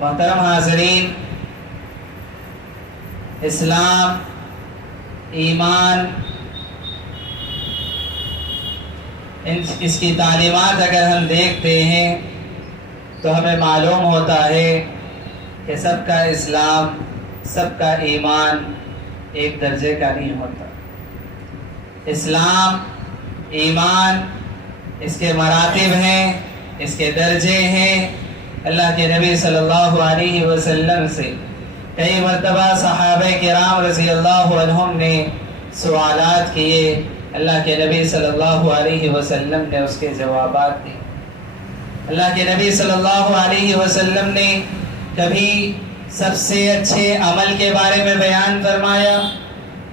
محترم حاضرین، اسلام، ایمان، اس کی تعلیمات اگر ہم دیکھتے ہیں تو ہمیں معلوم ہوتا ہے کہ سب کا اسلام، سب کا ایمان ایک درجے کا نہیں ہوتا۔ اسلام، ایمان، اس کے مراتب ہیں، اس کے درجے ہیں۔ اللہ کے نبی صلی اللہ علیہ وسلم سے کئی مرتبہ صحابہ کرام رضی اللہ عنہم نے سوالات کیے، اللہ کے نبی صلی اللہ علیہ وسلم نے اس کے جوابات دیے۔ اللہ کے نبی صلی اللہ علیہ وسلم نے کبھی سب سے اچھے عمل کے بارے میں بیان فرمایا،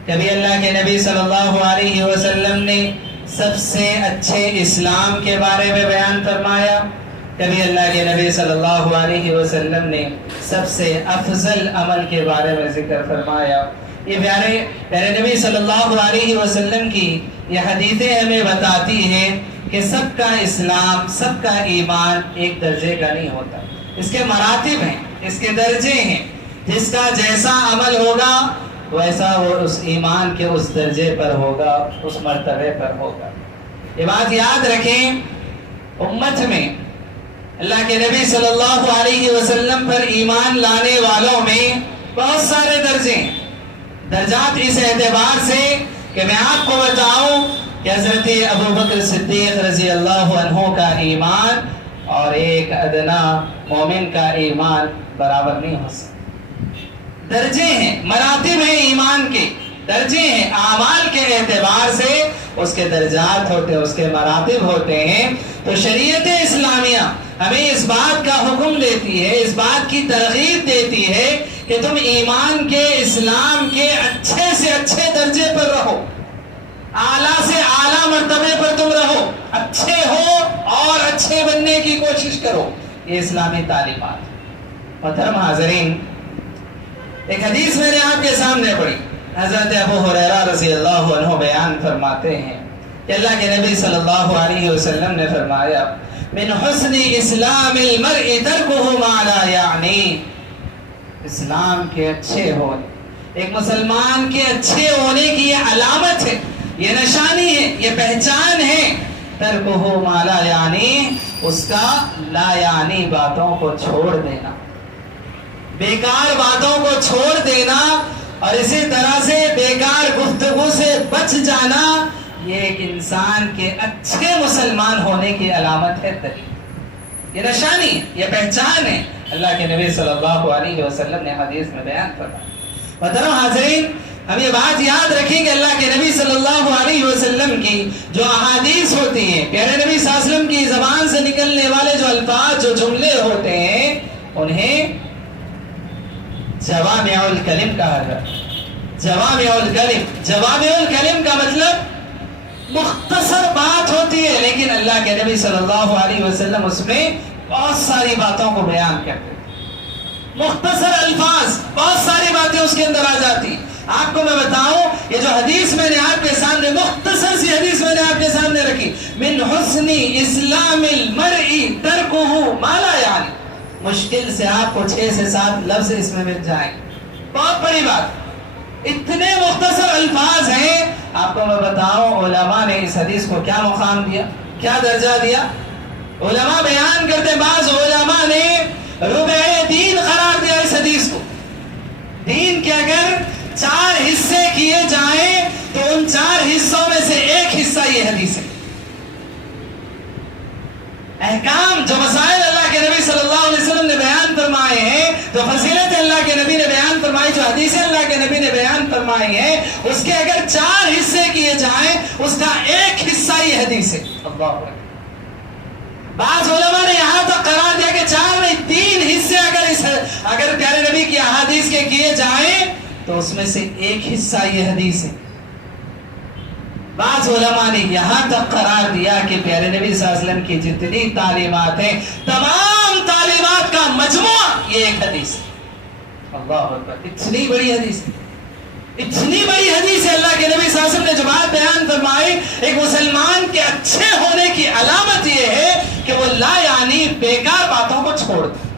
کبھی اللہ کے نبی صلی اللہ علیہ وسلم نے سب سے اچھے اسلام کے بارے میں بیان فرمایا، کبھی اللہ کے نبی صلی اللہ علیہ وسلم نے سب سے افضل عمل کے بارے میں ذکر فرمایا۔ یہ پیارے نبی صلی اللہ علیہ وسلم کی یہ حدیثیں ہمیں بتاتی ہیں کہ سب کا اسلام، سب کا ایمان ایک درجے کا نہیں ہوتا۔ اس کے مراتب ہیں، اس کے درجے ہیں۔ جس کا جیسا عمل ہوگا ویسا وہ اس ایمان کے اس درجے پر ہوگا، اس مرتبے پر ہوگا۔ یہ بات یاد رکھیں، امت میں اللہ کے نبی صلی اللہ علیہ وسلم پر ایمان لانے والوں میں بہت سارے درجے ہیں۔ درجات اس اعتبار سے کہ میں آپ کو بتاؤں کہ حضرت ابو بکر صدیق رضی اللہ عنہ کا ایمان اور ایک ادنا مومن کا ایمان برابر نہیں ہو سکتا۔ درجے ہیں، مراتب ہیں، ایمان کے درجے ہیں، اعمال کے اعتبار سے اس کے درجات ہوتے ہیں، اس کے مراتب ہوتے ہیں۔ تو شریعت اسلامیہ ہمیں اس بات کا حکم دیتی ہے، اس بات کی ترغیب دیتی ہے کہ تم ایمان کے، اسلام کے اچھے سے اچھے درجے پر رہو، اعلیٰ سے اعلیٰ مرتبے پر تم رہو، اچھے ہو اور اچھے بننے کی کوشش کرو۔ یہ اسلامی تعلیمات۔ محترم حاضرین، ایک حدیث میں نے آپ کے سامنے پڑھی، حضرت ابو ہریرہ رضی اللہ عنہ بیان فرماتے ہیں کہ اللہ کے نبی صلی اللہ علیہ وسلم نے فرمایا، من حسن اسلام المرء ترکہ ما لا یعنی۔ اسلام کے اچھے ہونے، ایک مسلمان کے اچھے ہونے کی یہ علامت ہے، یہ نشانی ہے، یہ پہچان ہے، ترکہ ما لا یعنی، اس کا لا یعنی باتوں کو چھوڑ دینا، بیکار باتوں کو چھوڑ دینا، اور اسی طرح سے بیکار گفتگو سے بچ جانا، یہ ایک انسان کے اچھے مسلمان ہونے کی علامت ہے، دلیل، یہ نشانی ہے، یہ پہچان ہے۔ اللہ کے نبی صلی اللہ علیہ وسلم نے حدیث میں بیان فرمایا۔ محترم حاضرین، ہم یہ بات یاد رکھیں کہ اللہ کے نبی صلی اللہ علیہ وسلم کی جو احادیث ہوتی ہیں، پیارے نبی صلی اللہ علیہ وسلم کی زبان سے نکلنے والے جو الفاظ، جو جملے ہوتے ہیں، انہیں جوامع الکلم کہا جاتا ہے۔ جوامع الکلم، جوامع الکلم کا مطلب مختصر بات ہوتی ہے، لیکن اللہ کے نبی صلی اللہ علیہ وسلم اس میں بہت ساری باتوں کو بیان کرتے ہیں۔ مختصر الفاظ، بہت ساری باتیں اس کے اندر آ جاتی۔ آپ کو میں بتاؤں، یہ جو حدیث میں نے آپ کے سامنے، مختصر سی حدیث میں نے آپ کے سامنے رکھی، من حسن اسلام المرء ترکہ ما لا یعنی، مشکل سے آپ کو 6 سے 7 لفظ اس میں مل جائیں، بہت بڑی بات۔ اتنے مختصر الفاظ ہیں۔ آپ کو میں بتاؤں، علماء نے اس حدیث کو کیا مقام دیا، کیا درجہ دیا۔ علماء بیان کرتے، بعض علماء نے ربع دین قرار دیا اس حدیث کو۔ دین کے اگر 4 حصے کیے جائیں تو ان 4 حصوں میں سے ایک حصہ یہ حدیث ہے۔ احکام، جو مسائل اللہ کے نبی صلی اللہ علیہ وسلم نے بیان فرمائے ہیں، جو فضیلت اللہ کے نبی نے بیان فرمائی، جو حدیثیں اللہ کے نبی نے بیان فرمائی ہیں، اس کے اگر 4 حصے کیے جائیں، اس کا ایک حصہ یہ حدیث ہے۔ اللہ اکبر۔ بعض علماء نے یہاں تک قرار دیا کہ 4 نہیں 3 حصے اگر پیارے نبی کی احادیث کے کیے جائیں تو اس میں سے ایک حصہ یہ حدیث ہے۔ بعض علماء نے یہاں تک قرار دیا کہ پیارے نبی صلی اللہ علیہ وسلم کی جتنی تعلیمات ہیں، تمام تعلیمات کا مجموعہ یہ ایک حدیث ہے۔ اللہ اکبر، اتنی بڑی حدیث ہے، اتنی بڑی حدیث ہے۔ اللہ کے نبی صلی اللہ علیہ وسلم نے جو بات بیان فرمائی، ایک مسلمان کے اچھے ہونے کی علامت یہ ہے کہ وہ لا یعنی بیکار باتوں کو چھوڑ دے۔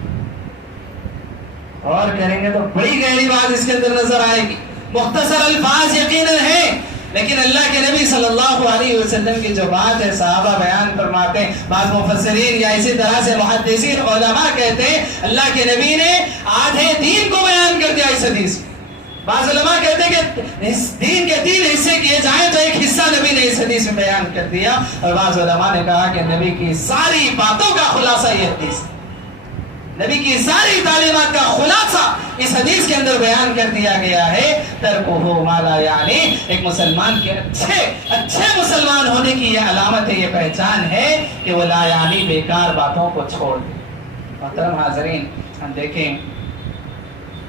غور کریں گے تو بڑی گہری بات اس کے اندر نظر آئے گی. مختصر الفاظ یقیناً ہیں، لیکن اللہ کے نبی صلی اللہ علیہ وسلم کی جو بات ہے صحابہ بیان فرماتے ہیں، بعض مفسرین یا اسی طرح سے محدثین علماء کہتے ہیں اللہ کے نبی نے آدھے دین کو بیان کر دیا اس حدیث میں. بعض علماء کہتے ہیں کہ اس دین کے 3 حصے کیے جائیں تو ایک حصہ نبی نے اس حدیث میں بیان کر دیا، اور بعض علماء نے کہا کہ نبی کی ساری باتوں کا خلاصہ یہ حدیث، نبی کی ساری تعلیمات کا خلاصہ اس حدیث کے اندر بیان کر دیا گیا ہے. ترکہ ما لا یعنی، ایک مسلمان کے اچھے مسلمان ہونے کی یہ علامت ہے، یہ پہچان ہے کہ وہ لا یعنی بیکار باتوں کو چھوڑ دے. محترم حاضرین، ہم دیکھیں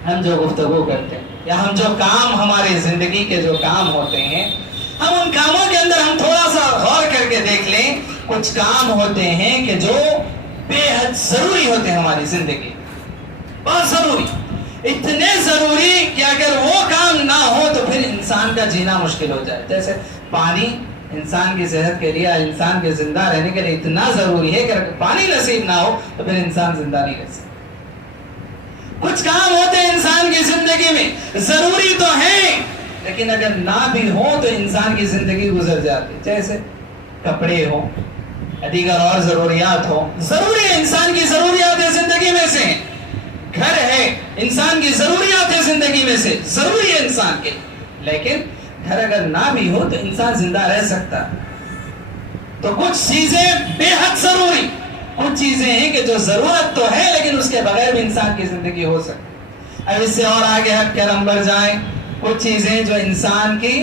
ہم جو گفتگو کرتے ہیں یا ہم جو کام ہماری زندگی کے جو کام ہوتے ہیں، ہم ان کاموں کے اندر ہم تھوڑا سا غور کر کے دیکھ لیں. کچھ کام ہوتے ہیں کہ جو بے حد ضروری ہوتے ہیں ہماری زندگی، بہت ضروری، اتنے ضروری کہ اگر وہ کام نہ ہو تو پھر انسان کا جینا مشکل ہو جائے. جیسے پانی انسان کی صحت کے لیے، انسان کے زندہ رہنے کے لیے اتنا ضروری ہے کہ اگر پانی نصیب نہ ہو تو پھر انسان زندہ نہیں رہ سکتا. کچھ کام ہوتے ہیں انسان کی زندگی میں ضروری تو ہیں، لیکن اگر نہ بھی ہو تو انسان کی زندگی گزر جاتی. جیسے کپڑے ہو، دیگر اور ضروریات ہو، ضروری ہے، انسان کی ضروریات ہے زندگی میں سے. گھر ہے، انسان کی ضروریات ہے زندگی میں سے، ضروری ہے انسان کے، لیکن گھر اگر نہ بھی ہو تو انسان زندہ رہ سکتا. تو کچھ چیزیں بے حد ضروری، کچھ چیزیں ہیں کہ جو ضرورت تو ہے لیکن اس کے بغیر بھی انسان کی زندگی ہو سکتی. اب اس سے اور آگے ہٹ کر ہم بڑھ جائیں، کچھ چیزیں جو انسان کی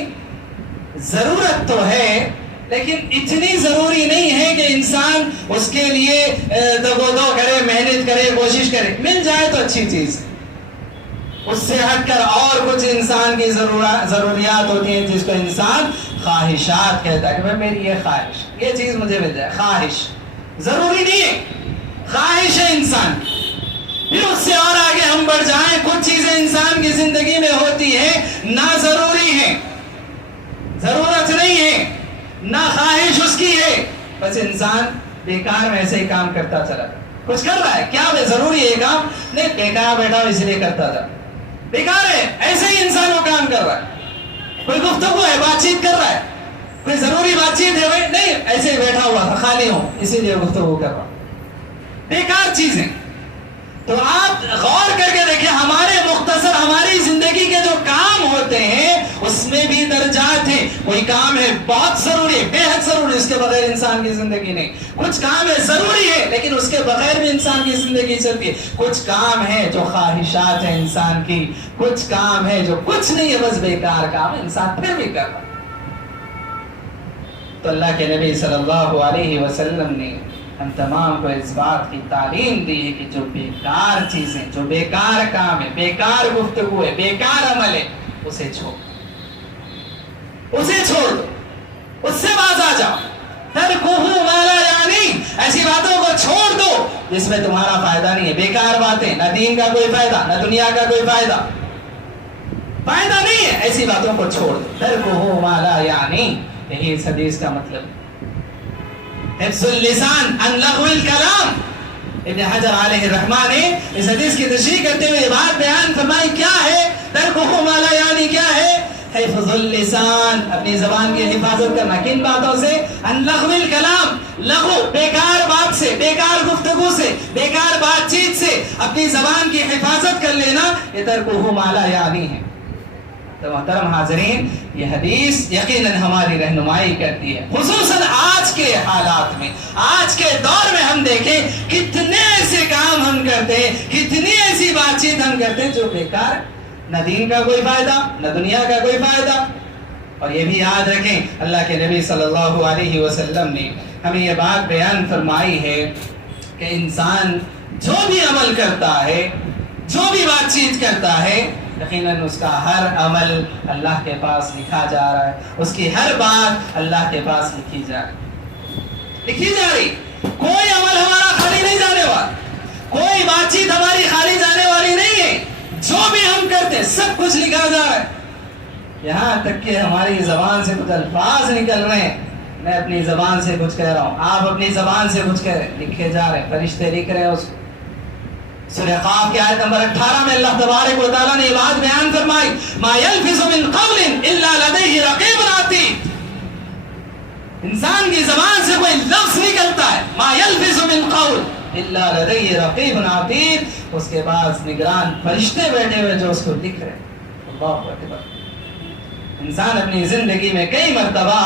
ضرورت تو ہے لیکن اتنی ضروری نہیں ہے کہ انسان اس کے لیے دو کرے، محنت کرے، کوشش کرے. مل جائے تو اچھی چیز ہے. اس سے ہٹ کر اور کچھ انسان کی ضروریات ہوتی ہیں جس کو انسان خواہشات کہتا ہے کہ میری یہ خواہش، یہ چیز مجھے مل جائے. خواہش ضروری نہیں ہے، خواہش ہے انسان. پھر اس سے اور آگے ہم بڑھ جائیں، کچھ چیزیں انسان کی زندگی میں ہوتی ہے نہ ضروری ہے، ضرورت نہیں ہے، نہ خواہش اس کی ہے، بس انسان بیکار میں ایسے ہی کام کرتا چلا جائے. کچھ کر رہا ہے، کیا ضروری ہے کام؟ نہیں، بیکار بیٹھا ہو اس لیے کرتا تھا، بیکار ہے، ایسے ہی انسان وہ کام کر رہا ہے. کوئی گفتگو ہے، بات چیت کر رہا ہے، کوئی ضروری بات چیت ہے بھائی، نہیں، ایسے ہی بیٹھا ہوا تھا، خالی ہوں اسی لیے گفتگو کر رہا ہوں. بیکار چیزیں. تو آپ غور کر کے دیکھیں، ہمارے مختصر ہماری زندگی کے جو کام ہوتے ہیں اس میں بھی درجات ہیں. کوئی کام ہے بہت ضروری ہے، بے حد ضروری، اس کے بغیر انسان کی زندگی نہیں. کچھ کام ہے ضروری ہے لیکن اس کے بغیر بھی انسان کی زندگی چلتی ہے. کچھ کام ہے جو خواہشات ہیں انسان کی، کچھ کام ہے جو کچھ نہیں ہے، بس بیکار کام ہے، انسان پھر بھی کر رہا. تو اللہ کے نبی صلی اللہ علیہ وسلم نے ہم تمام کو اس بات کی تعلیم دی ہے کہ جو بیکار چیزیں، جو بیکار کام ہے، بیکار گفتگو ہے، بیکار عمل ہے، اسے چھوڑ دو، اس سے باز آ جاؤ. ترکہ ما لا یعنی، ایسی باتوں کو چھوڑ دو جس میں تمہارا فائدہ نہیں ہے. بیکار باتیں، نہ دین کا کوئی فائدہ، نہ دنیا کا کوئی فائدہ نہیں ہے، ایسی باتوں کو چھوڑ دو. ترکہ ما لا یعنی، یہی اس حدیث کا مطلب. حفظ اللسان عن لغو الکلام. ابن حجر علیہ الرحمہ نے اس حدیث کی تشریح کرتے ہوئے یہ بات بیان فرمائی. کیا ہے ترکہ ما لا یعنی؟ کیا ہے حفظ اللسان، اپنی زبان کی حفاظت کرنا. کن باتوں سے؟ عن لغو الکلام، لغو بیکار بات سے، بیکار گفتگو سے، بیکار بات چیت سے اپنی زبان کی حفاظت کر لینا، یہ ترکہ ما لا یعنی ہے. تو محترم حاضرین، یہ حدیث یقیناً ہماری رہنمائی کرتی ہے، خصوصاً آج کے حالات میں، آج کے دور میں. ہم دیکھیں کتنے ایسے کام ہم کرتے ہیں، کتنی ایسی بات چیت ہم کرتے ہیں جو بیکار، نہ دین کا کوئی فائدہ، نہ دنیا کا کوئی فائدہ. اور یہ بھی یاد رکھیں، اللہ کے نبی صلی اللہ علیہ وسلم نے ہمیں یہ بات بیان فرمائی ہے کہ انسان جو بھی عمل کرتا ہے، جو بھی بات چیت کرتا ہے، یقیناً اس کا ہر عمل اللہ کے پاس لکھا جا رہا ہے، اس کی ہر بات اللہ کے پاس لکھی جا رہی. کوئی عمل ہمارا خالی نہیں جانے والا، کوئی بات چیت ہماری خالی جانے والی نہیں ہے. جو بھی ہم کرتے ہیں سب کچھ لکھا جا رہا ہے. یہاں تک کہ ہماری زبان سے کچھ الفاظ نکل رہے ہیں، میں اپنی زبان سے کچھ کہہ رہا ہوں، آپ اپنی زبان سے کچھ کہہ رہے ہیں، لکھے جا رہے ہیں، فرشتے لکھ رہے ہیں اس کو. سورہ قاف کی آیت نمبر 18 میں اللہ تبارک و تعالیٰ نے یہ بات بیان فرمائی، ما یلفظ من قول الا لدیہ رقیب عتید. انسان کی زبان سے کوئی لفظ نکلتا ہے، ما یلفظ من قول الا لدیہ رقیب عتید، اس کے بعد نگران فرشتے بیٹھے ہوئے جو اس کو لکھ رہے ہیں. اللہ اکبر. انسان اپنی زندگی میں کئی مرتبہ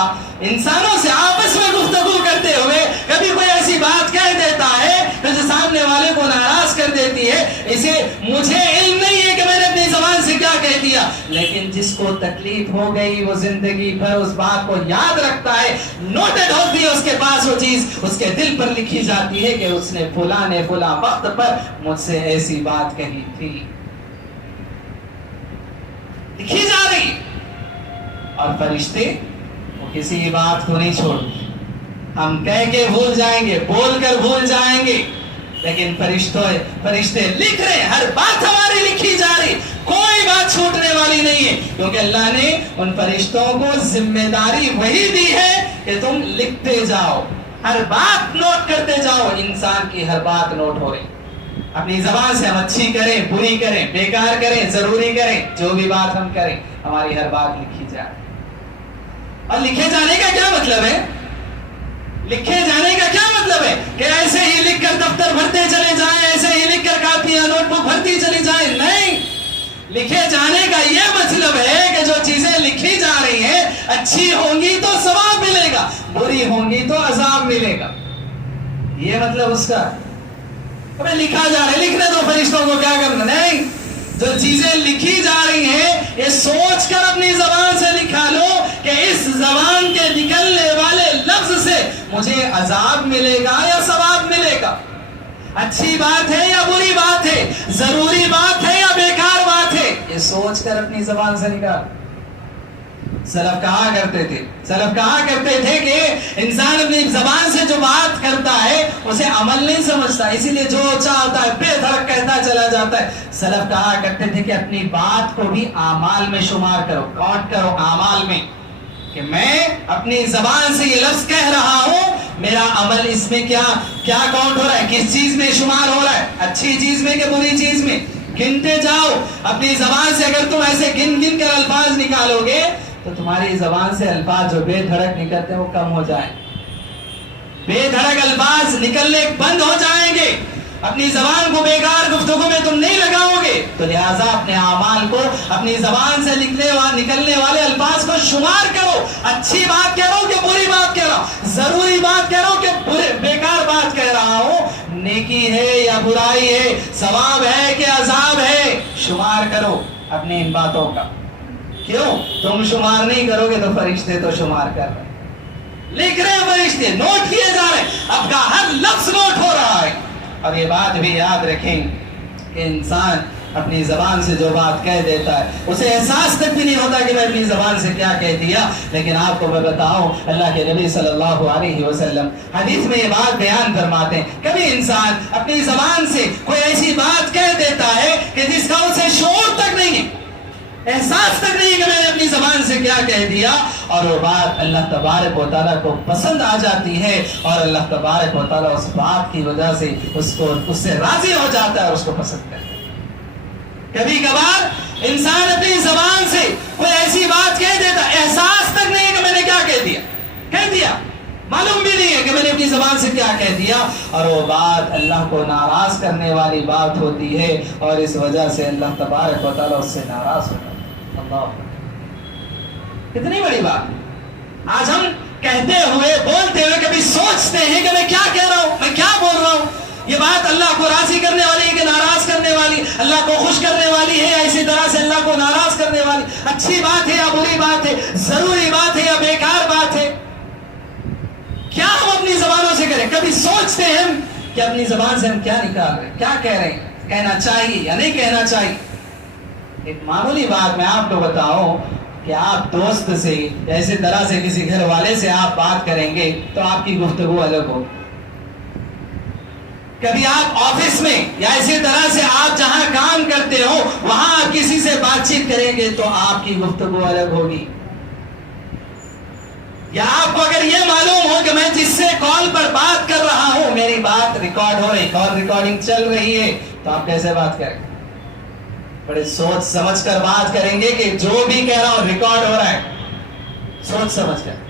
انسانوں سے آپس میں گفتگو کرتے ہوئے کبھی کوئی ایسی بات کہہ دیتا ہے جو سامنے والے کو ناراض کر دیتی ہے. اسے مجھے علم نہیں ہے کہ میں نے اپنی زبان سے کیا کہہ دیا، لیکن جس کو تکلیف ہو گئی وہ زندگی بھر اس بات کو یاد رکھتا ہے، نوٹڈ ہوتی ہے اس کے پاس وہ چیز، اس کے دل پر لکھی جاتی ہے کہ اس نے فلاں نے فلاں وقت پر مجھ سے ایسی بات کہی تھی، لکھی جا رہی. اور فرشتے وہ کسی بات کو نہیں چھوڑتے. ہم کہہ کے بھول جائیں گے، بول کر بھول جائیں گے، لیکن فرشتے لکھ رہے ہیں، ہر بات ہماری لکھی جا رہی، کوئی بات چھوٹنے والی نہیں ہے، کیونکہ اللہ نے ان فرشتوں کو ذمہ داری وہی دی ہے کہ تم لکھتے جاؤ، ہر بات نوٹ کرتے جاؤ. انسان کی ہر بات نوٹ ہو رہی. اپنی زبان سے ہم اچھی کریں، بری کریں، بیکار کریں، ضروری کریں، جو بھی بات ہم کریں ہماری ہر بات لکھی جائے. اور لکھے جانے کا کیا مطلب ہے؟ لکھے جانے کا کیا مطلب ہے کہ ایسے ہی لکھ کر دفتر بھرتے چلے جائیں، ایسے ہی لکھ کر کاپیاں نوٹ بک بھرتی چلی جائیں؟ نہیں. لکھے جانے کا یہ مطلب ہے کہ جو چیزیں لکھی جا رہی ہیں اچھی ہوں گی تو ثواب ملے گا، بری ہوں گی تو عذاب ملے گا. یہ مطلب اس کا. ابھی لکھا جا رہا ہے، لکھنے دو فرشتوں کو، کیا کرنا. نہیں، جو چیزیں لکھی جا رہی ہیں یہ سوچ کر اپنی زبان سے لکھا لو کہ اس زبان کے نکلنے والے لفظ سے مجھے عذاب ملے گا یا ثواب ملے گا، اچھی بات ہے یا بری بات ہے، ضروری بات ہے یا بیکار بات ہے، یہ سوچ کر اپنی زبان سے نکال. سلف کہا کرتے تھے کہ انسان اپنی زبان سے جو بات کرتا ہے اسے عمل نہیں سمجھتا، اسی لیے جو چاہتا ہے بے دھڑک کہتا چلا جاتا ہے. سلف کہا کرتے تھے کہ اپنی بات کو بھی اعمال میں شمار کرو، کاؤنٹ کرو اعمال میں، کہ میں اپنی زبان سے یہ لفظ کہہ رہا ہوں، میرا عمل اس میں کیا کاؤنٹ ہو رہا ہے، کس چیز میں شمار ہو رہا ہے، اچھی چیز میں کہ بری چیز میں. گنتے جاؤ اپنی زبان سے. اگر تم ایسے گن کر الفاظ نکالو گے تو تمہاری زبان سے الفاظ جو بے دھڑک نکلتے ہیں وہ کم ہو جائیں، بے دھڑک الفاظ نکلنے بند ہو جائیں گے. اپنی زبان کو بیکار گفتگو میں تم نہیں لگاؤ گے، تو لہٰذا اپنے اعمال کو، اپنی زبان سے نکلنے والے الفاظ کو شمار کرو. اچھی بات کہہ رہا ہوں کہ بری بات کہہ رہا ہوں، ضروری بات کہہ رہا ہوں کہ بیکار بات کہہ رہا ہوں، نیکی ہے یا برائی ہے، ثواب ہے کہ عذاب ہے، شمار کرو اپنی ان باتوں کا. کیوں؟ تم شمار نہیں کرو گے تو فرشتے تو شمار کر رہے ہیں، لکھ رہے ہیں فرشتے، نوٹ کیے جا رہے ہیں، اب کا ہر لفظ نوٹ ہو رہا ہے. اور یہ بات بھی یاد رکھیں کہ انسان اپنی زبان سے جو بات کہہ دیتا ہے اسے احساس تک بھی نہیں ہوتا کہ میں اپنی زبان سے کیا کہہ دیا. لیکن آپ کو میں بتاؤں، اللہ کے نبی صلی اللہ علیہ وسلم حدیث میں یہ بات بیان فرماتے ہیں، کبھی انسان اپنی زبان سے کوئی ایسی بات کہہ دیتا ہے کہ جس کا اسے شعور تک نہیں ہے، احساس تک نہیں کہ میں نے اپنی زبان سے کیا کہہ دیا، اور وہ بات اللہ تبارک و تعالیٰ کو پسند آ جاتی ہے، اور اللہ تبارک و تعالیٰ اس بات کی وجہ سے اس سے راضی ہو جاتا ہے اور اس کو پسند کرتا ہے. کبھی کبھار انسان اپنی زبان سے کوئی ایسی بات کہہ دیتا، احساس تک نہیں ہے کہ میں نے کیا کہہ دیا، معلوم بھی نہیں ہے کہ میں نے اپنی زبان سے کیا کہہ دیا، اور وہ بات اللہ کو ناراض کرنے والی بات ہوتی ہے، اور اس وجہ سے اللہ تبارک و تعالیٰ اس سے ناراض ہوتا ہے. اللہ، کتنی بڑی بات. آج ہم کہتے ہوئے، بولتے ہوئے کبھی سوچتے ہیں کہ میں کیا کہہ رہا ہوں، میں کیا بول رہا ہوں، یہ بات اللہ کو راضی کرنے والی ہے کہ ناراض کرنے والی، اللہ کو خوش کرنے والی ہے یا اسی طرح سے اللہ کو ناراض کرنے والی، اچھی بات ہے یا بری بات ہے، ضروری بات ہے یا بیکار بات ہے. کیا ہم اپنی زبانوں سے کریں؟ کبھی سوچتے ہیں ہم کہ اپنی زبان سے ہم کیا نکال رہے ہیں، کیا کہہ رہے ہیں، کہنا چاہیے یا نہیں کہنا چاہیے. ایک معمولی بات میں آپ کو بتاؤں کہ آپ دوست سے یا اسی طرح سے کسی گھر والے سے آپ بات کریں گے تو آپ کی گفتگو الگ ہو. کبھی آپ آفس میں یا اسی طرح سے آپ جہاں کام کرتے ہو وہاں آپ کسی سے بات چیت کریں گے تو آپ کی گفتگو الگ ہوگی. یا آپ کو اگر یہ معلوم ہو کہ میں جس سے کال پر بات کر رہا ہوں میری بات ریکارڈ ہو رہی، کال ریکارڈنگ چل رہی ہے، تو آپ کیسے بات کریں گے؟ بڑے سوچ سمجھ کر بات کریں گے کہ جو بھی کہہ رہا ہوں ریکارڈ ہو رہا ہے، سوچ سمجھ کر۔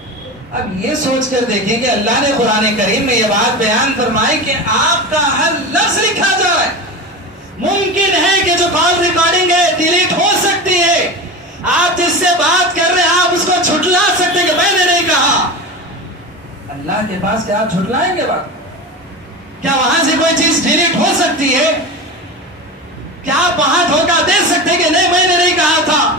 اب یہ سوچ کر دیکھیں کہ اللہ نے قرآن کریم میں یہ بات بیان فرمائی کہ آپ کا ہر لفظ لکھا جا رہا ہے۔ ممکن ہے کہ جو کال ریکارڈنگ ہے ڈیلیٹ ہو سکتی ہے، آپ جس سے بات کر رہے ہیں آپ اس کو جھٹلا سکتے کہ میں نے نہیں کہا۔ اللہ کے پاس کیا آپ جھٹلائیں گے بات؟ کیا وہاں سے کوئی چیز ڈیلیٹ ہو سکتی ہے؟ کیا آپ وہاں دھوکہ دے سکتے کہ نہیں میں نے نہیں کہا تھا؟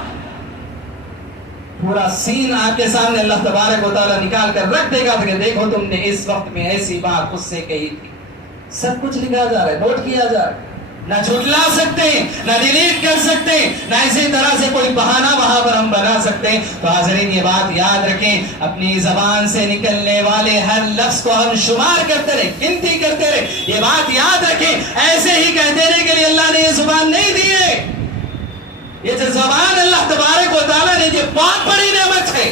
پورا سین آپ کے سامنے اللہ تبارک و تعالیٰ نکال کر رکھ دے گا کہ دیکھو تم نے اس وقت میں ایسی بات اس سے کہی تھی۔ سب کچھ لکھا جا رہا ہے، نوٹ کیا جا رہا ہے۔ نہ جھٹلا سکتے، نہ ڈیلیٹ کر سکتے، نہ اسی طرح سے کوئی بہانہ وہاں پر ہم بنا سکتے۔ تو حاضرین یہ بات یاد رکھیں، اپنی زبان سے نکلنے والے ہر لفظ کو ہم شمار کرتے رہے، گنتی کرتے رہے۔ یہ بات یاد رکھیں، ایسے ہی کہتے رہے کے لیے اللہ نے یہ زبان نہیں دی ہے۔ یہ جو زبان اللہ تبارک و تعالیٰ نے، یہ بہت بڑی نعمت ہے،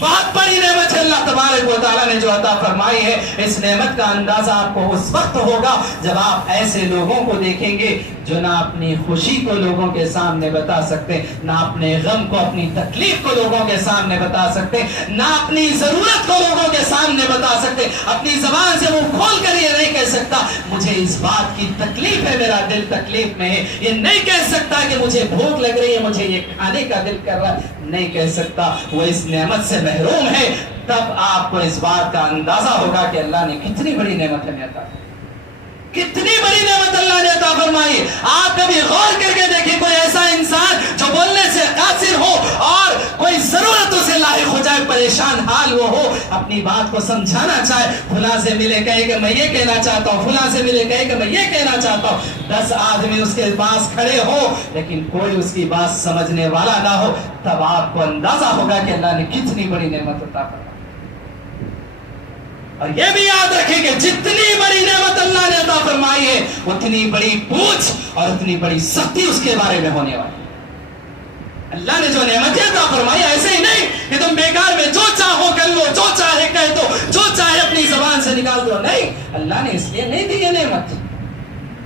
بہت بڑی نعمت ہے اللہ تبارک و تعالیٰ نے جو عطا فرمائی ہے۔ اس نعمت کا اندازہ آپ کو اس وقت ہوگا جب آپ ایسے لوگوں کو دیکھیں گے جو نہ اپنی خوشی کو لوگوں کے سامنے بتا سکتے، نہ اپنے غم کو، اپنی تکلیف کو لوگوں کے سامنے بتا سکتے، نہ اپنی ضرورت کو لوگوں کے سامنے بتا سکتے۔ اپنی زبان سے وہ کھول کر یہ نہیں کہہ سکتا مجھے اس بات کی تکلیف ہے، میرا دل تکلیف میں ہے۔ یہ نہیں کہہ سکتا کہ مجھے بھوک لگ رہی ہے، مجھے یہ کھانے کا دل کر رہا ہے، نہیں کہہ سکتا۔ وہ اس نعمت سے محروم ہے۔ تب آپ کو اس بات کا اندازہ ہوگا کہ اللہ نے کتنی بڑی نعمت ہمیں عطا کی، کتنی بڑی نعمت اللہ نے عطا فرمائی۔ آپ کبھی غور کر کے دیکھیں، کوئی ایسا انسان جو بولنے سے قاصر ہو اور کوئی ضرورتوں سے لاحق ہو جائے، پریشان حال وہ ہو، اپنی بات کو سمجھانا چاہے، فلاں سے ملے کہے کہ میں یہ کہنا چاہتا ہوں، فلاں سے ملے کہے کہ میں یہ کہنا چاہتا ہوں، 10 آدمی اس کے پاس کھڑے ہو لیکن کوئی اس کی بات سمجھنے والا نہ ہو، تب آپ کو اندازہ ہوگا کہ اللہ نے کتنی بڑی نعمت عطا فرمائی۔ اور یہ بھی یاد رکھیں کہ جتنی بڑی نعمت اللہ نے عطا فرمائی ہے اتنی بڑی پوچھ اور اتنی بڑی سختی اس کے بارے میں ہونے والی۔ اللہ نے جو نعمتیں عطا فرمائی ایسے ہی نہیں کہ تم بیکار میں جو چاہو کر لو، جو چاہے کہہ دو، جو چاہے اپنی زبان سے نکال دو، نہیں، اللہ نے اس لیے نہیں دی یہ نعمت۔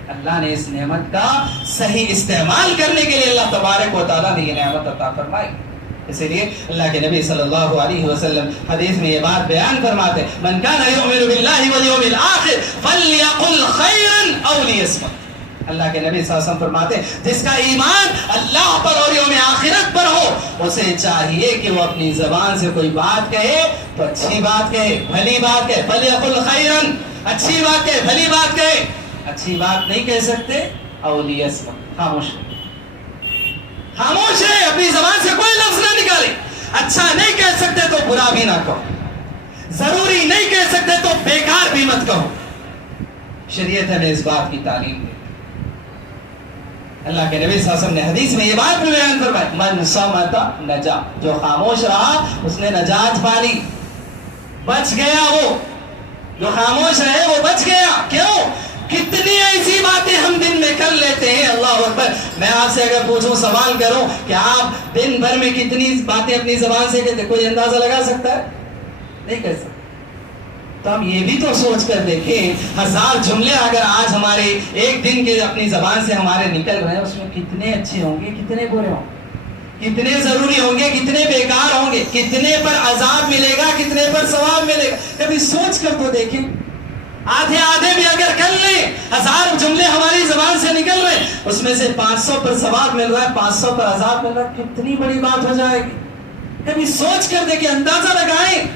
اللہ نے اس نعمت کا صحیح استعمال کرنے کے لیے اللہ تبارک و تعالیٰ نے یہ نعمت عطا فرمائی۔ اسی لیے اللہ کے نبی صلی اللہ علیہ وسلم حدیث میں یہ بات بیان فرماتے ہیں، من کان یؤمن باللہ والیوم الآخر فلیقل خیرا او لیصمت۔ اللہ کے نبی صلی اللہ علیہ وسلم فرماتے ہیں جس کا ایمان اللہ پر اور یوم آخرت پر ہو، اسے چاہیے کہ وہ اپنی زبان سے کوئی بات کہے تو اچھی بات کہے، بھلی بات کہے، فلیقل خیرا، اچھی بات کہے، بھلی بات کہے۔ اچھی بات نہیں کہہ سکتے، او لیصمت، خاموش خاموش ہے، اپنی زبان سے کوئی لفظ نہ نکالے۔ اچھا نہیں کہہ سکتے تو برا بھی نہ کہو، ضروری نہیں کہہ سکتے تو بیکار بھی مت کہو۔ شریعت ہمیں اس بات کی تعلیم دی۔ اللہ کے نبی صلی اللہ علیہ وسلم نے حدیث میں یہ بات بھی بیان فرمائی، من صمت نجا، جو خاموش رہا اس نے نجات پا لی، بچ گیا۔ وہ جو خاموش رہے وہ بچ گیا۔ کیوں؟ کتنی ایسی باتیں ہم دن میں کر لیتے ہیں، اللہ اکبر۔ میں آپ سے اگر پوچھوں، سوال کروں کہ آپ دن بھر میں کتنی باتیں اپنی زبان سے کہتے، کوئی اندازہ لگا سکتا ہے؟ نہیں کہہ سکتا۔ تو ہم یہ بھی تو سوچ کر دیکھیں، 1000 جملے اگر آج ہمارے ایک دن کے اپنی زبان سے ہمارے نکل رہے ہیں، اس میں کتنے اچھے ہوں گے، کتنے برے ہوں گے، کتنے ضروری ہوں گے، کتنے بیکار ہوں گے، کتنے پر عذاب ملے گا، کتنے پر ثواب ملے گا۔ کبھی سوچ کر تو دیکھیں، آدھے بھی اگر کر لیں، 1000 جملے ہماری زبان سے نکل رہے، اس میں سے 500 پر ثواب مل رہا ہے، 500 پر عذاب مل رہا ہے، کتنی بڑی بات ہو جائے گی۔ کبھی سوچ کر دیکھیں، اندازہ لگائیں۔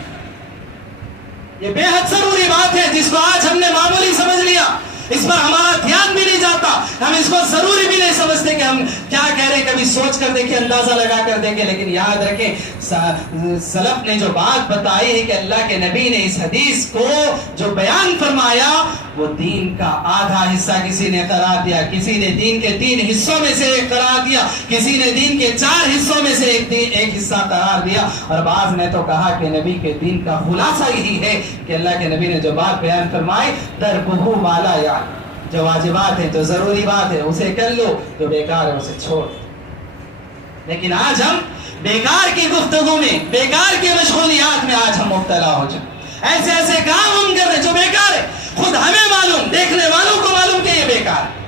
یہ بے حد ضروری بات ہے جس کو آج ہم نے معمولی سمجھ لیا، اس پر ہمارا دھیان بھی نہیں جاتا، ہم اس کو ضروری بھی نہیں سمجھتے کہ ہم کیا کہہ رہے ہیں۔ کبھی سوچ کر دیکھیں، اندازہ لگا کر دیکھیں۔ لیکن یاد رکھیں، سلف نے جو بات بتائی ہے کہ اللہ کے نبی نے اس حدیث کو جو بیان فرمایا، وہ دین کا آدھا حصہ کسی نے قرار دیا، کسی نے دین کے 3 حصوں میں سے ایک قرار دیا، کسی نے دین کے 4 حصوں میں سے ایک حصہ قرار دیا، اور بعض نے تو کہا کہ نبی کے دین کا خلاصہ یہی ہے کہ اللہ کے نبی نے جو بات بیان فرمائی، ترکہ ما لا یعنی، جو واجبات ہے، جو ضروری بات ہے اسے کر لو، جو بیکار ہے اسے چھوڑ۔ لیکن آج ہم بیکار کی گفتگو میں، بیکار کی مشغولیات میں آج ہم مبتلا ہو جائیں. ایسے ایسے کام ہم کر رہے ہیں جو بیکار ہے، خود ہمیں معلوم، دیکھنے والوں کو معلوم کہ یہ بیکار ہے.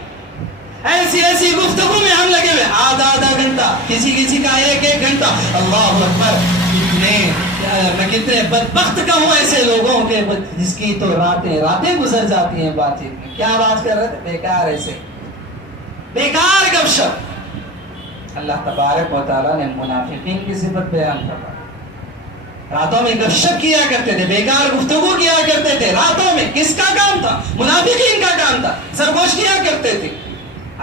ایسی ایسی گفتگو میں ہم لگے ہوئے، آدھا گھنٹہ، کسی کا ایک گھنٹہ. اللہ اکبر. میں کتنے بدبخت کہوں ایسے لوگوں کے جس کی تو راتیں گزر جاتی ہیں بات چیت میں. کیا بات کر رہے تھے؟ بیکار، ایسے بیکار گپ شپ. اللہ تبارک و تعالیٰ نے منافقین کی صفت بیان کرا. راتوں میں گپ شپ کیا کرتے تھے، بیکار گفتگو کیا کرتے تھے راتوں میں. کس کا کام تھا؟ منافقین کا کام تھا. سرگوش کیا کرتے تھے.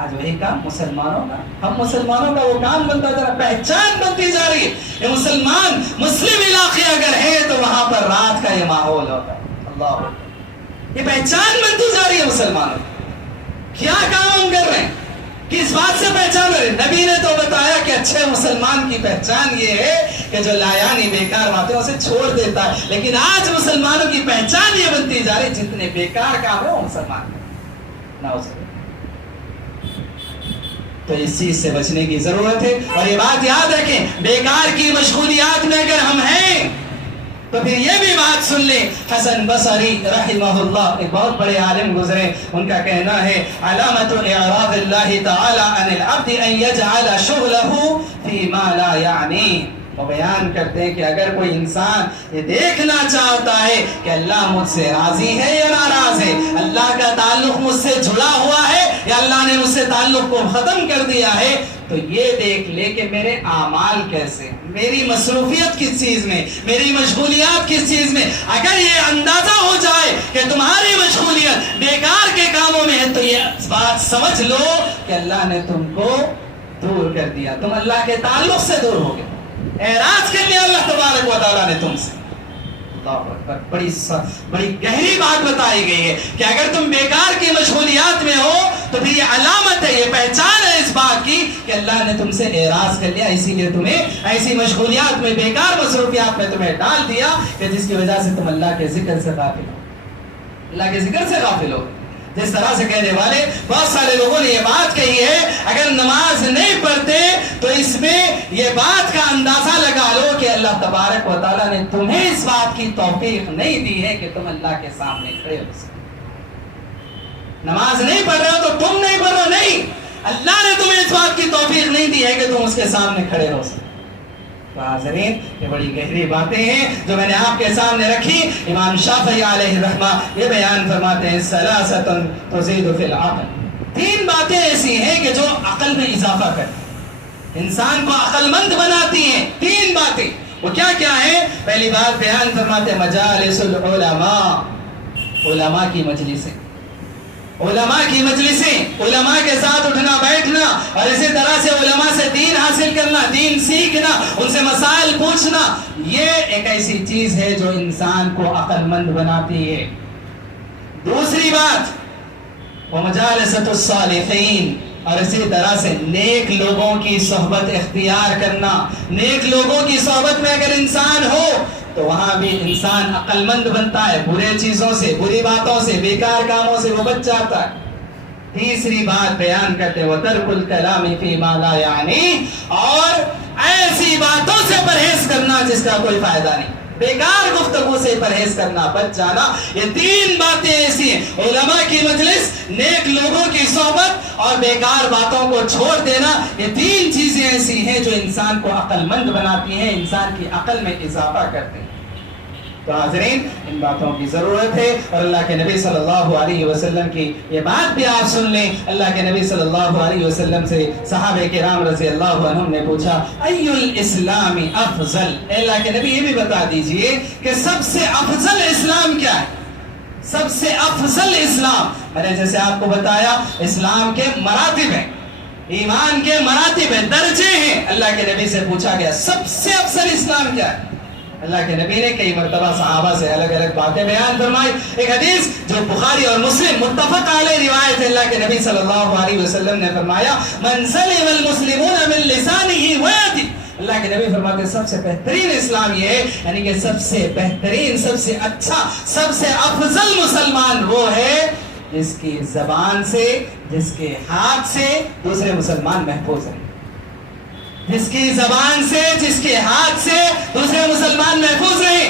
آج وہی کام مسلمانوں کا، ہم مسلمانوں کا وہ کام بنتا جا رہا، پہچان بنتی جا رہی ہے. یہ مسلمان مسلم علاقے اگر ہے تو وہاں پر رات کا یہ ماحول ہوتا ہے. اللہ، یہ پہچان بنتی جا رہی ہے مسلمانوں. کیا کام ہم کر رہے ہیں؟ کس بات سے پہچان رہے ہیں؟ نبی نے تو بتایا کہ اچھے مسلمان کی پہچان یہ ہے کہ جو لایانی بیکار باتیں اسے چھوڑ دیتا ہے. لیکن آج مسلمانوں کی پہچان یہ بنتی جا رہی ہے جتنے بیکار کام ہے وہ مسلمان نہ ہو سکے. تو اس چیز سے بچنے کی ضرورت ہے. اور یہ بات یاد رکھیں، بیکار کی مشغولیات میں اگر ہم ہیں تو پھر یہ بھی بات سن لیں. حسن بصری رحمہ اللہ، ایک بہت بڑے عالم گزرے، ان کا کہنا ہے علامت اعراض اللہ تعالی عن العبد ان یجعل شغلہ فیما لا یعنی. وہ بیان کرتے ہیں کہ اگر کوئی انسان یہ دیکھنا چاہتا ہے کہ اللہ مجھ سے راضی ہے یا ناراض ہے، اللہ کا تعلق مجھ سے جڑا ہوا ہے یا اللہ نے مجھ سے تعلق کو ختم کر دیا ہے، تو یہ دیکھ لے کہ میرے اعمال کیسے، میری مصروفیت کس چیز میں، میری مشغولیات کس چیز میں. اگر یہ اندازہ ہو جائے کہ تمہاری مشغولیت بیکار کے کاموں میں ہے تو یہ بات سمجھ لو کہ اللہ نے تم کو دور کر دیا، تم اللہ کے تعلق سے دور ہو گئے. اعراض کر لیا اللہ تبارک و تعالیٰ نے تم سے. بڑی گہری بات بتائی گئی ہے کہ اگر تم بیکار کی مشغولیات میں ہو تو پھر یہ علامت ہے، یہ پہچان ہے اس بات کی کہ اللہ نے تم سے اعراض کر لیا، اسی لیے تمہیں ایسی مشغولیات میں، بیکار مصروفیات میں تمہیں ڈال دیا کہ جس کی وجہ سے تم اللہ کے ذکر سے غافل ہو، اللہ کے ذکر سے غافل ہو. جس طرح سے کہنے والے بہت سارے لوگوں نے یہ بات کہی ہے اگر نماز نہیں پڑھتے تو اس میں یہ بات کا اندازہ لگا لو کہ اللہ تبارک و تعالیٰ نے تمہیں اس بات کی توفیق نہیں دی ہے کہ تم اللہ کے سامنے کھڑے ہو سکے. نماز نہیں پڑھ رہے ہو تو تم نہیں پڑھ رہے ہو، نہیں، اللہ نے تمہیں اس بات کی توفیق نہیں دی ہے کہ تم اس کے سامنے کھڑے ہو سکے. تو حاضرین، یہ بڑی گہری باتیں ہیں جو میں نے آپ کے سامنے رکھی. امام شافعی علیہ الرحمہ یہ بیان فرماتے ہیں ثلاثۃ تزید فی العقل. تین باتیں ایسی ہیں کہ جو عقل میں اضافہ کرتی، انسان کو عقل مند بناتی ہیں. تین باتیں، وہ کیا کیا ہیں؟ پہلی بات بیان فرماتے مجالس العلماء، علماء کی مجلسیں. علماء کی مجلسیں، علماء کے ساتھ اٹھنا بیٹھنا، اور اسی طرح سے علماء سے دین حاصل کرنا، دین سیکھنا، ان سے مسائل پوچھنا، یہ ایک ایسی چیز ہے جو انسان کو عقل مند بناتی ہے. دوسری بات ومجالسۃ الصالحین، اور اسی طرح سے نیک لوگوں کی صحبت اختیار کرنا. نیک لوگوں کی صحبت میں اگر انسان ہو تو وہاں بھی انسان عقل مند بنتا ہے، برے چیزوں سے، بری باتوں سے، بیکار کاموں سے وہ بچ جاتا ہے. تیسری بات بیان کرتے وترک الکلام فی ما لا یعنی، اور ایسی باتوں سے پرہیز کرنا جس کا کوئی فائدہ نہیں، بیکار گفتگو سے پرہیز کرنا، بچ جانا. یہ تین باتیں ایسی ہیں، علماء کی مجلس، نیک لوگوں کی صحبت اور بیکار باتوں کو چھوڑ دینا. یہ تین چیزیں ایسی ہیں جو انسان کو عقل مند بناتی ہیں، انسان کی عقل میں اضافہ کرتے ہیں. تو حاضرین، ان باتوں کی ضرورت ہے. اور اللہ کے نبی صلی اللہ علیہ وسلم کی یہ بات بھی آپ سن لیں. اللہ کے نبی صلی اللہ علیہ وسلم سے صحابہ کرام رضی اللہ عنہم نے پوچھا ای الاسلام افضل، اے اللہ کے نبی یہ بھی بتا دیجئے کہ سب سے افضل اسلام کیا ہے؟ سب سے افضل اسلام، میں نے جیسے آپ کو بتایا اسلام کے مراتب ہیں، ایمان کے مراتب ہیں، درجے ہیں. اللہ کے نبی سے پوچھا گیا سب سے افضل اسلام کیا ہے؟ اللہ کے نبی نے کئی مرتبہ صحابہ سے الگ الگ باتیں بیان فرمائی. ایک حدیث جو بخاری اور مسلم متفق علیہ روایت ہے، اللہ کے نبی صلی اللہ علیہ وسلم نے فرمایا من سلم المسلمون من لسانه ويده. اللہ کے نبی فرماتے ہیں سب سے بہترین اسلام یہ ہے، یعنی کہ سب سے بہترین، سب سے اچھا، سب سے افضل مسلمان وہ ہے جس کی زبان سے، جس کے ہاتھ سے دوسرے مسلمان محفوظ ہیں. جس کی زبان سے، جس کے ہاتھ سے دوسرے مسلمان محفوظ رہیں،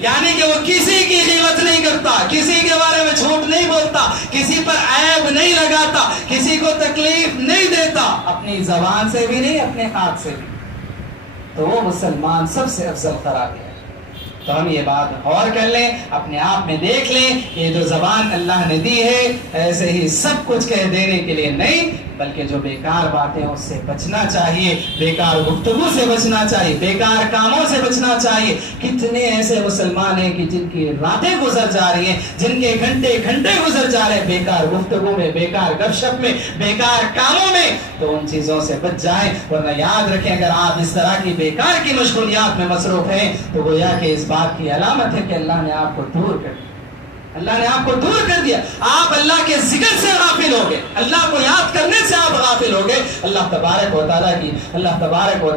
یعنی کہ وہ کسی کی غیبت نہیں کرتا، کسی کے بارے میں جھوٹ نہیں بولتا، کسی پر عیب نہیں لگاتا، کسی کو تکلیف نہیں دیتا، اپنی زبان سے بھی نہیں، اپنے ہاتھ سے بھی، تو وہ مسلمان سب سے افضل قرار دیا۔ تو ہم یہ بات غور کر لیں، اپنے آپ میں دیکھ لیں کہ یہ جو زبان اللہ نے دی ہے ایسے ہی سب کچھ کہہ دینے کے لیے نہیں، بلکہ جو بیکار باتیں اس سے بچنا چاہیے، بیکار گفتگو سے بچنا چاہیے، بیکار کاموں سے بچنا چاہیے۔ کتنے ایسے مسلمان ہیں کہ جن کی راتیں گزر جا رہی ہیں، جن کے گھنٹے گھنٹے گزر جا رہے ہیں بیکار گفتگو میں، بیکار گپ شپ میں، بیکار کاموں میں، تو ان چیزوں سے بچ جائیں۔ ورنہ یاد رکھیں اگر آپ اس طرح کی بیکار کی مشغولیات میں مصروف ہیں تو گویا کہ اس بات کی علامت ہے کہ اللہ نے آپ کو دور کر دیا، اللہ نے آپ کو دور کر دیا، آپ اللہ کے ذکر سے غافل ہو گئے، اللہ کو یاد کرنے سے آپ غافل ہو گئے، اللہ تبارک و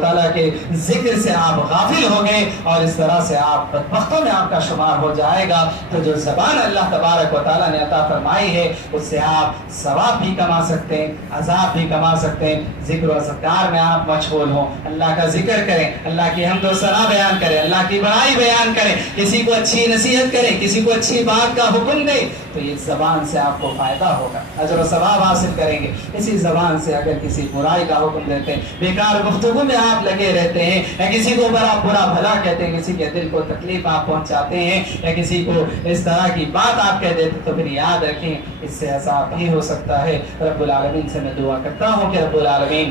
تعالیٰ کے ذکر سے آپ غافل ہو گئے، اور اس طرح سے آپ بدبختوں میں آپ کا شمار ہو جائے گا۔ تو جو زبان اللہ تبارک و تعالیٰ نے عطا فرمائی ہے اس سے آپ ثواب بھی کما سکتے ہیں، عذاب بھی کما سکتے ہیں۔ ذکر و اذکار میں آپ مشغول ہوں، اللہ کا ذکر کریں، اللہ کی حمد و ثنا بیان کریں، اللہ کی بڑائی بیان کریں، کسی کو اچھی نصیحت کریں، کسی کو اچھی بات کا حکم دے، تو یہ زبان سے آپ کو فائدہ ہوگا، اجر و ثواب حاصل کریں گے۔ اسی زبان سے اگر کسی برائی کا حکم دیتے ہیں، بیکار گفتگو میں آپ لگے رہتے ہیں، یا کسی کو برا بھلا کہتے ہیں، کسی کے دل کو تکلیف آپ پہنچاتے ہیں، یا کسی کو اس طرح کی بات آپ کہہ دیتے، تو پھر یاد رکھیں اس سے عذاب بھی ہو سکتا ہے۔ رب العالمین سے میں دعا کرتا ہوں کہ رب العالمین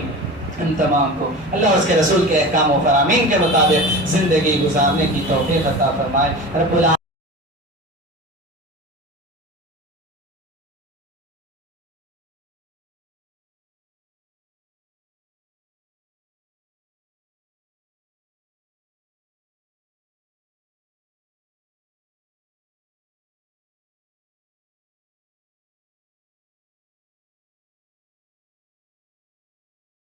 ان تمام کو اللہ اس کے رسول کے احکام و فرامین کے مطابق زندگی گزارنے کی توفیق عطا فرمائے۔ رب العالمین